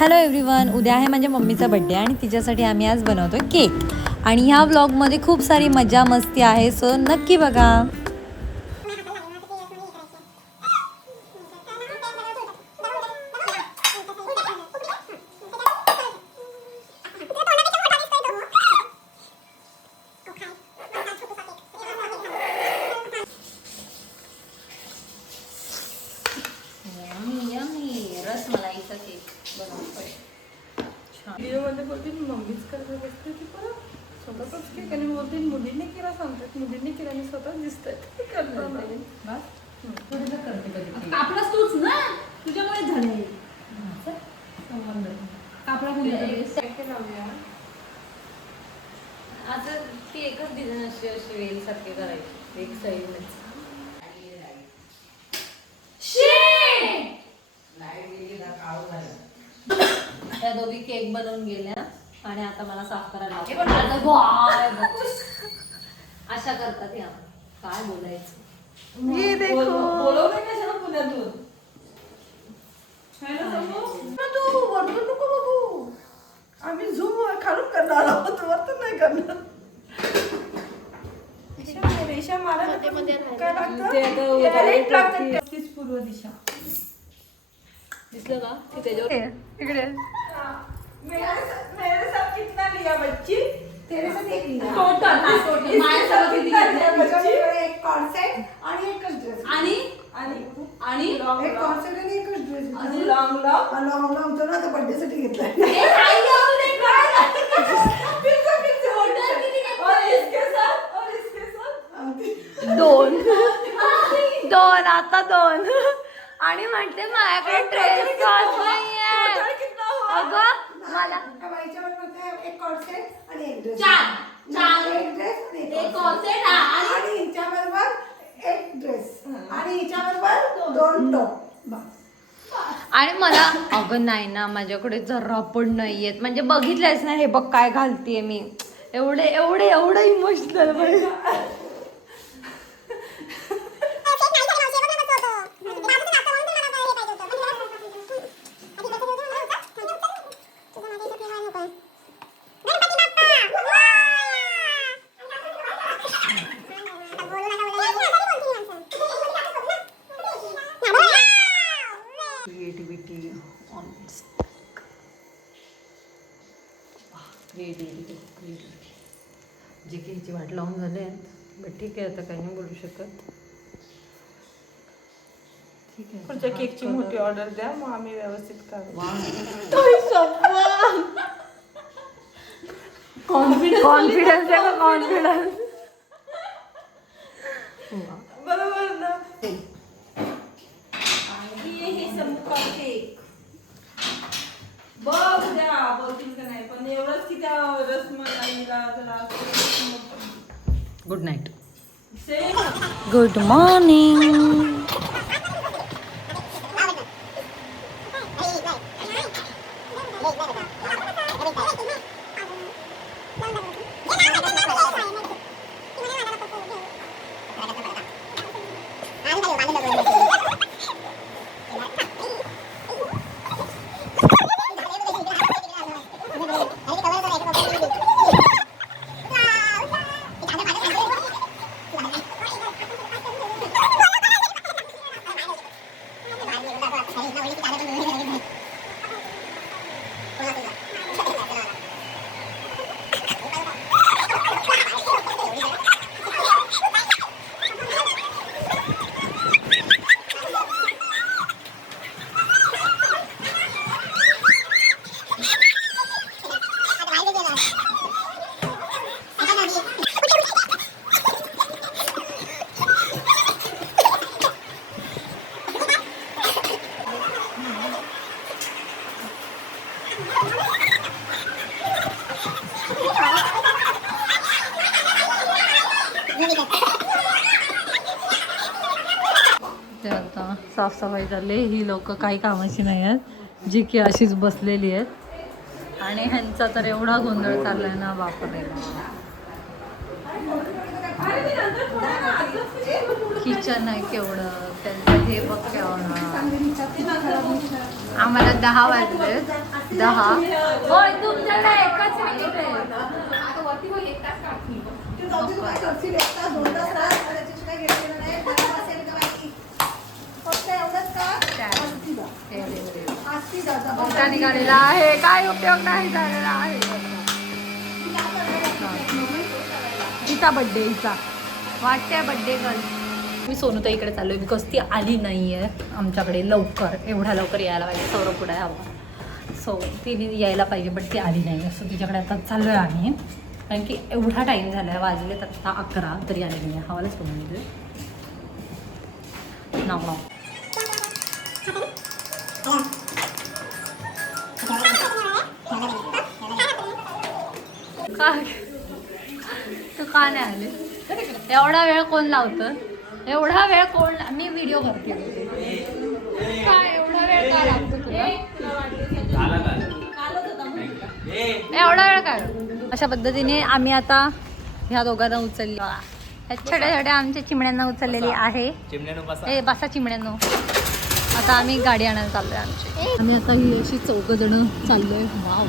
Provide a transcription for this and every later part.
Hello everyone, उद्या आहे माझ्या मम्मीचा बड्डे आणि तिच्यासाठी आम्ही आज बनवतोय केक. आणि ह्या व्लॉगमध्ये खूप सारी मजा मस्ती आहे, सो नक्की बघा. रसमलाईचा केक बनवतोय. व्हिडिओमध्ये बोलते मम्मीच करत असते ती परत स्वतःच केक आणि बोलते मुलींनी केला सांगतात मुलींनी केला आणि स्वतःच दिसतात आपलाच तूच ना तुझ्यामुळे झाले आपला आता ती एकच डिझाईन अशी वेल सारखी करायची एक साईडनेच. त्या दोघी केक बनवून गेल्या आणि आता मला साफ करायला अशा करतात या. काय बोलायचं. बोलवलं कशाला पुण्यातून तू वरतून नको बघू आम्ही झूम खालून करणार आहोत वरतून नाही करणार. रेषा मारायला काय लागतं पूर्व दिशा दिसलं का ती त्याच्यावर इकडे मेरे साथ कितना लिया बच्ची तेरे साथ एक लिया टोटल कितना लिया बच्ची एक कॉर्सेट आणि एकच ड्रेस आणि एक कॉर्सेट आणि एकच ड्रेस आणि लॉंग तो ना आता बर्थडे साठी घेतलाय दोन आता दोन आणि म्हणते माझ्याकडे ड्रेस नाहीये. अगं मला एक कॉर्सेट आणि एक ड्रेस चार एक ड्रेस एक कॉर्सेट आणि हिच्याबरोबर एक ड्रेस आणि हिच्याबरोबर दोन टॉप. आणि मला अगं नाही ना माझ्याकडे जरा पण नाहीयेत. म्हणजे बघितलंयच ना हे बघ काय घालतीये मी. एवढं इमोशनल जे की ह्याची वाट लावून झाले बट ठीक आहे आता काही नाही बोलू शकत. ठीक आहे पुढच्या केकची मोठी ऑर्डर द्या मग आम्ही व्यवस्थित करू. कॉन्फिडन्स आहे का कॉन्फिडन्स. बरोबर ना बघ द्या बोलतील का नाही पण एवढंच की त्या रसमलाईला गुड नाईट. Good morning. ते आता साफसफाई झाली. ही लोक काही कामाची नाही आहेत जी की अशीच बसलेली आहेत. आणि ह्यांचा तर एवढा गोंधळ चाललाय ना बापरे. किचन आहे केवढं. त्यांचं हे बघ केव्हा. आम्हाला 10 वाजले. 10. होय तुमच्याकडे एकच मिनिट आहे. मोठा निघालेला आहे, काय उपयोग नाही झालेला आहे. हिचा बड्डे, हिचा वाटते बड्डे गर्ल. मी सोनूताई इकडे चाललोय बिकॉज ती आली नाही आहे आमच्याकडे लवकर, एवढ्या लवकर यायला पाहिजे, सौरभ पुढे हवा. सो तिने यायला पाहिजे बट ती आली नाही. सो तिच्याकडे आता चाललो आहे आम्ही, कारण की एवढा टाईम झाला आहे, वाजलेत आत्ता 11 तरी आले नाही. हवालाच करून दिले नाव. काय तू का नाही आले? एवढा वेळ कोण लावतं? एवढा वेळ कोण? मी व्हिडिओ करते. काय एवढा वेळ का लागतो तुला? एवढा वेळ काय? अशा पद्धतीने आम्ही आता ह्या दोघांना उचलली. छोट्या छोट्या आमच्या चिमण्यांना उचललेली आहे. ए बसा चिमण्यांनो. आता आम्ही गाडी आणायला चाललोय आमची. आम्ही आता ही अशी 4 जण चाललोय. वाव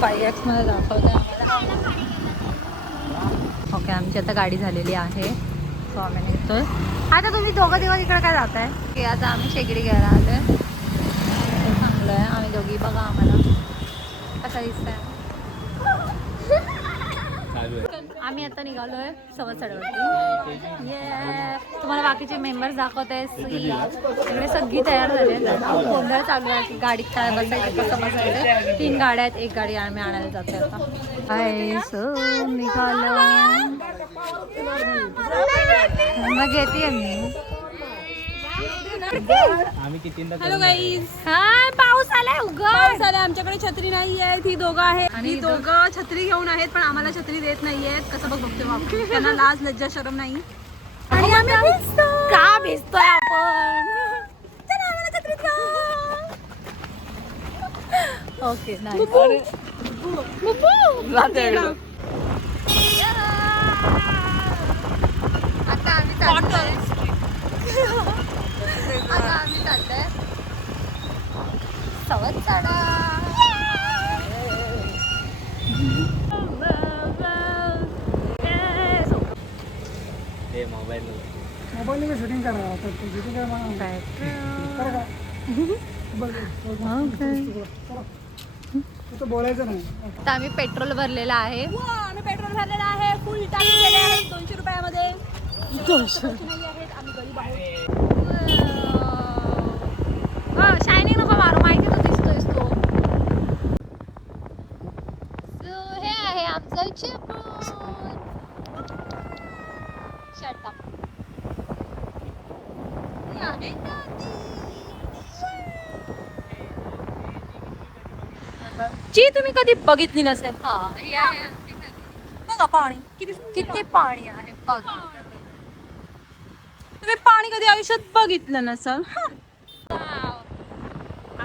फायरॅक्स मला दाखवतंय आम्हाला. ओके आमची आता गाडी झालेली आहे. सो आम्ही निघतोय. आता तुम्ही दोघं दिवस इकडे काय जात आहे की आता आम्ही शेगडी घ्यायला आलोय. चांगलं आहे. आम्ही दोघी बघा आम्हाला कसा दिसतंय. आम्ही आता निघालोय सवतसड्यावरती. ये तुम्हाला बाकीचे मेंबर्स दाखवते. इकडे सगळी तयार झाले. गोंधळ चालू आहे की गाडीत काय बसायचं, कसं बसायचं. 3 गाड्या आहेत, 1 गाडी आम्ही आणायला जातोय आता. काय सो निघालो मग येते मी. Hello guys. हाय पाऊस आलाय. पाऊस आला. आमच्याकडे छत्री नाही आहे. ही दोघं आहेत आणि ही दोघं छत्री घेऊन आहेत पण आम्हाला छत्री देत नाहीयेत. कसं बघ बघते बाबा, त्यांना लाज लज्जा शरम नाही. आणि आम्ही भिजतो. का भिजतोय आपण? चला आम्हाला छत्री द्या. ओके नाही. आता आम्ही चालतोय. आता आम्ही चालतोय सवतसडा. मोबाईल में शूटिंग कर रहा था तो शूटिंग तो बोलायचं नाही. आता आम्ही पेट्रोल भरलेलं आहे. आम्ही पेट्रोल भरलेलं आहे. फुल टाकी केले आहे 200 रुपयामध्ये. 200 आहेत. आम्ही गरीब आहोत. शायनिंग नको मारू, माहिती तो दिसतोयस तो. हे आहे आमचं चिपळूण. Shut up. जी तुम्ही कधी बघितली नसेल. हा हे आहे. बघा पाणी किती पाणी आहे बघ. तुम्ही पाणी कधी आयुष्यात बघितलं नसेल.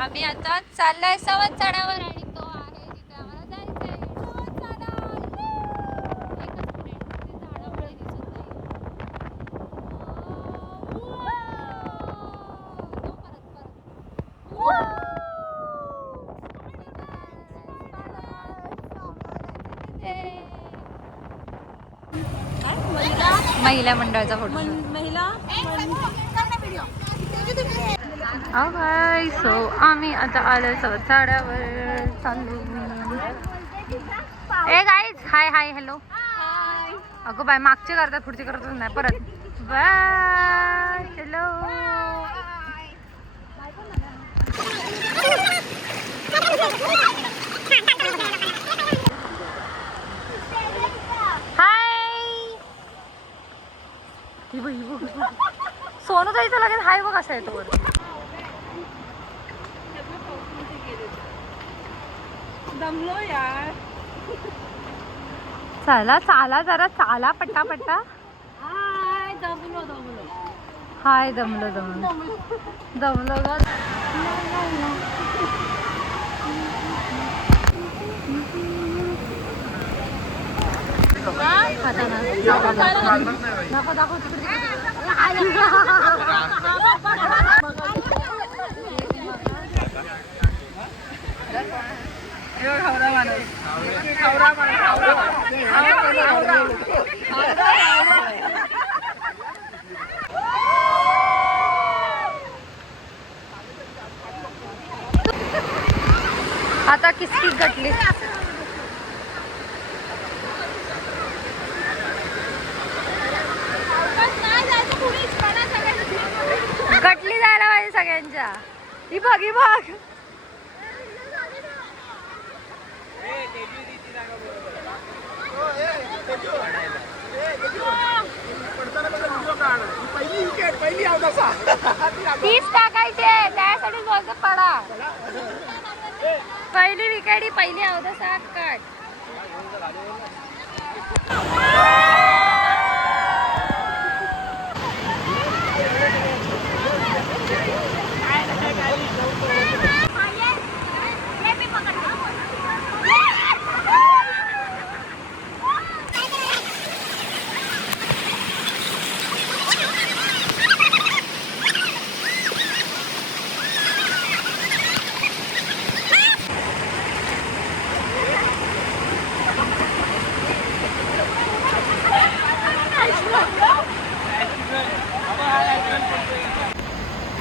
आम्ही आता चाललोय सवतसड्यावर आणि तो आहे जिथे आम्हाला जायचंय. सवतसडा. एकच मिनिट, ते झाडामुळे दिसत नाही. तो परत. महिला मंडळाचा फोटो. महिला सो आम्ही आता आलो सवतसड्यावर चालू. ए गाईज हाय हाय हॅलो. अगो बाय मागचे करतात पुढचे करतच नाही. परत बाय हॅलो. सोनू ताईचं लगेच हाय बघ असा येतो वरती. दमलो यार. चला चाला जरा चाला पट्टा. हाय दमलो. हाय दमलो ग. फोटो खाताना दाखव दाखव आता किसकी गटली गटली जायला पाहिजे सगळ्यांच्या. ही बघ ही बघ तीच टाकायची त्यासाठी बोलतो पडा. पहिली विकेट ही पहिली अवधसा काट.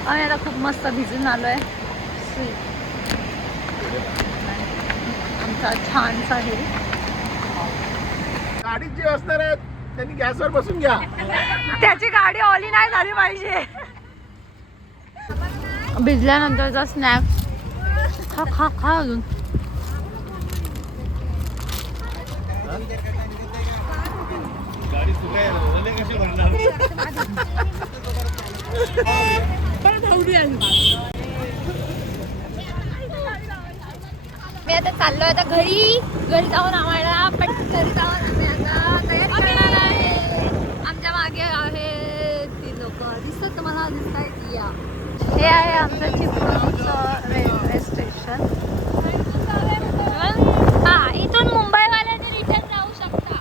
आम्ही आता खूप मस्त भिजून आलोय. आमचा छानसा आहे. गाडीत जे असणार आहेत त्यांनी गॅसवर बसून घ्या. त्याची गाडी ऑली नाही झाली पाहिजे. भिजल्यानंतरचा स्नॅक खा खा खा अजून. गाडी सुकायला कशी भरणार. मी आता चाललोय आता घरी जाऊन आम्हाला पटकन घरी जाऊन आम्ही आता तयारी करणार आहे. आमच्या मागे आहे ती लोक दिसतात तुम्हाला दिसतायत या. हे आहे आमचं चिपळूणचं रेल्वे स्टेशन. हा इथून मुंबईवाल्याने रिटर्न जाऊ शकता.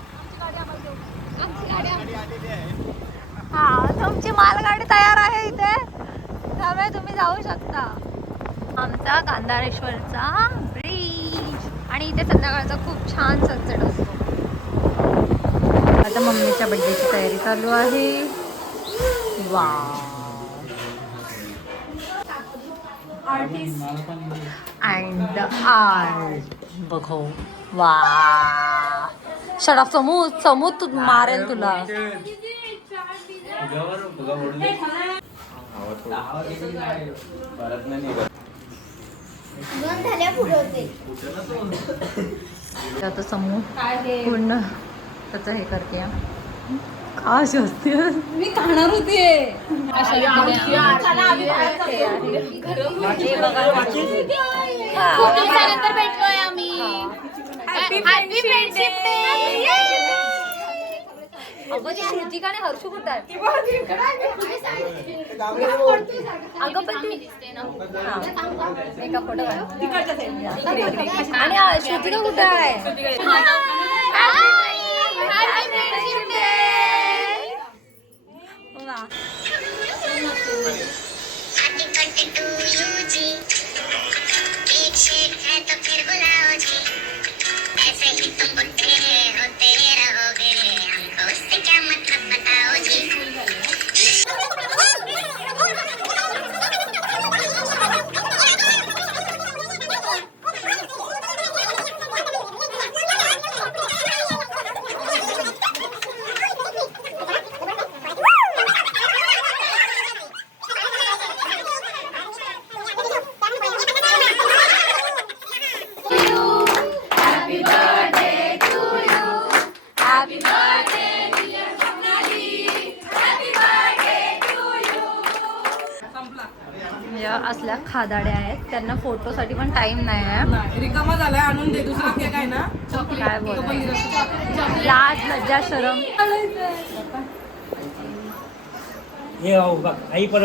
आमची गाडी हा तुमची मालगाडी तयार आहे इथे त्यामुळे तुम्ही जाऊ शकता. आमचा गांधारेश्वरचा ब्रिज आणि इथे संध्याकाळचा खूप छान सनसेट असतो. आता मम्मीच्या बर्थडेची तयारी चालू आहे. वा अँड आर्ट बघो. वा शराफ समूह तू मारेल तुला. आता समूह पूर्ण त्याचं हे करते. काश असते मी खाणार होते. दिवसानंतर भेटलोय आम्ही. Happy friendship day. अगं ती श्रुतिका आणि हर्षू कुठं आहे. अगं पण ती एका फोटो आणि श्रुतिका कुठं आहे. असल्या खादाड्या आहेत त्यांना फोटोसाठी पण टाइम नाही आहे. रिकामा झालाय आणून दे दुसरा केक आहे ना. काय बोलायचं लाज लज्जा शरम. हे आई पण